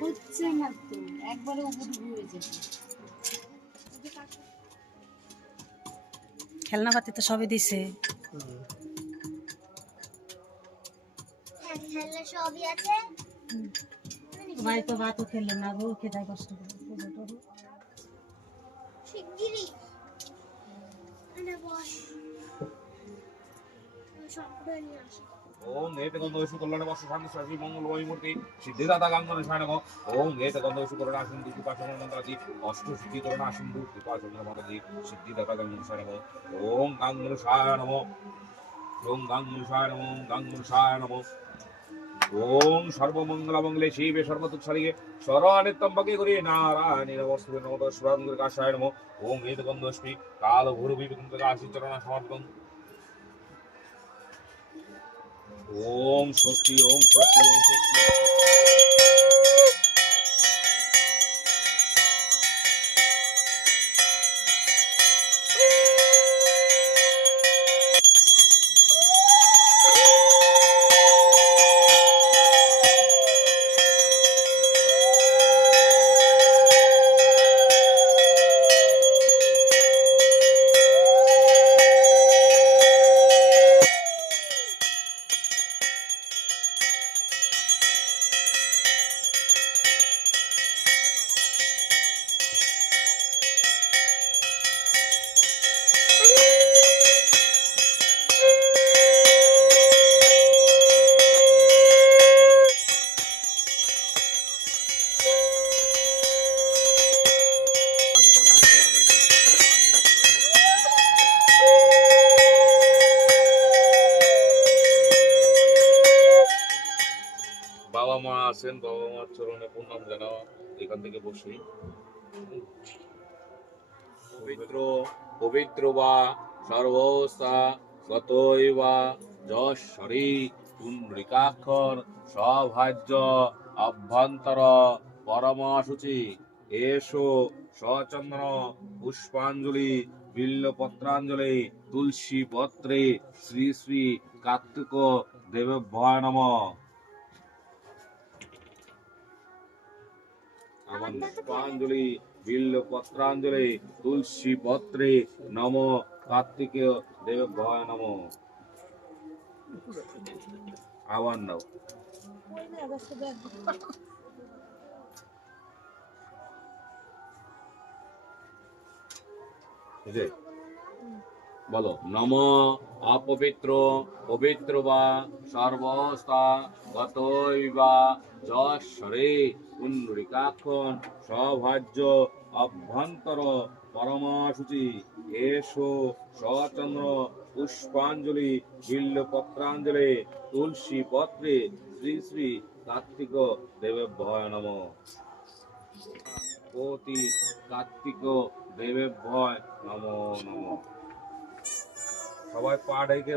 হচ্ছে না তো, একবারে উপরে হয়ে যাবে। খেলনাপাতি তো সবই দিছে। সবই আছে। ভাই তো ভাতও খেলে না, গো খেতে কষ্ট করে পুজো করো। শিগগিরই আরে বস সম্পূর্ণ নিয়ে আসি। ওম এতে গন্ধ হইসু কল্যাণ বর্ষ শান্তি শাসী মঙ্গলময়ী মূর্তি সিদ্ধিদাতা গাঙ্গনে সায়নম। ওম এতে গন্ধ হইসু করুণা সিন্ধু কৃপাশঙ্কর মন্ত্রাদি অষ্ট সিদ্ধি করুণা সিন্ধু কৃপাশঙ্কর মন্ত্রাদি সিদ্ধিদাতা গাঙ্গনে সায়নম। ওম গাঙ্গনে সায়নম। ওম গাঙ্গনে সায়নম। ওম গাঙ্গনে সায়নম। ওম সর্বমঙ্গলমঙ্গলে শিবে সর্বতুচ্ছারিগে সর্বানিত্যম্বকে গরি নারায়ণী নমস্তুতে নমঃ সুরাঙ্গকাশায় নমঃ। ওম এতে গন্ধস্মি কাল ভূরভি বিকুন্তকাশী চরণা সমর্পণ। ওম স্বস্তি ওম স্বস্তি ওম স্বস্তি। বাবা মা আছেন, বাবা মার চরণে প্রণাম জানাও। এখান থেকে বসি। পবিত্র পবিত্র বা সর্বস্থা গতৈবা যশ্বরী পুণ্ডরিকাক্ষর সভাজ্য অভ্যন্তর পরমাশুচি এসো সচন্দ্র পুষ্পাঞ্জলি বিল্লপত্রাঞ্জলি তুলসী পত্রে শ্রী শ্রী কার্তিক দেবভ্যায় নমঃ। আমার পুষ্পাঞ্জলি বিল্লপত্রাঞ্জলি তুলসী পত্রে নম কার্তিকেয় দেবভ্যায় নম। আবার নাও। বলো নম অপবিত্র পবিত্র বা সর্বস্থা গতৈবা যশ্বরে পুণ্ডরিকাক্ষণ সভাজ্য অভ্যন্তর পরমাশুচি এসো সচন্দ্র পুষ্পাঞ্জলি বিল্লপত্রাঞ্জলি তুলসী পত্রে শ্রী শ্রী কার্তিক দেবভ্যায় নমঃ। কোটি কার্তিক দেবভ্যায় নমো নমঃ। সবাই পা ঢেকে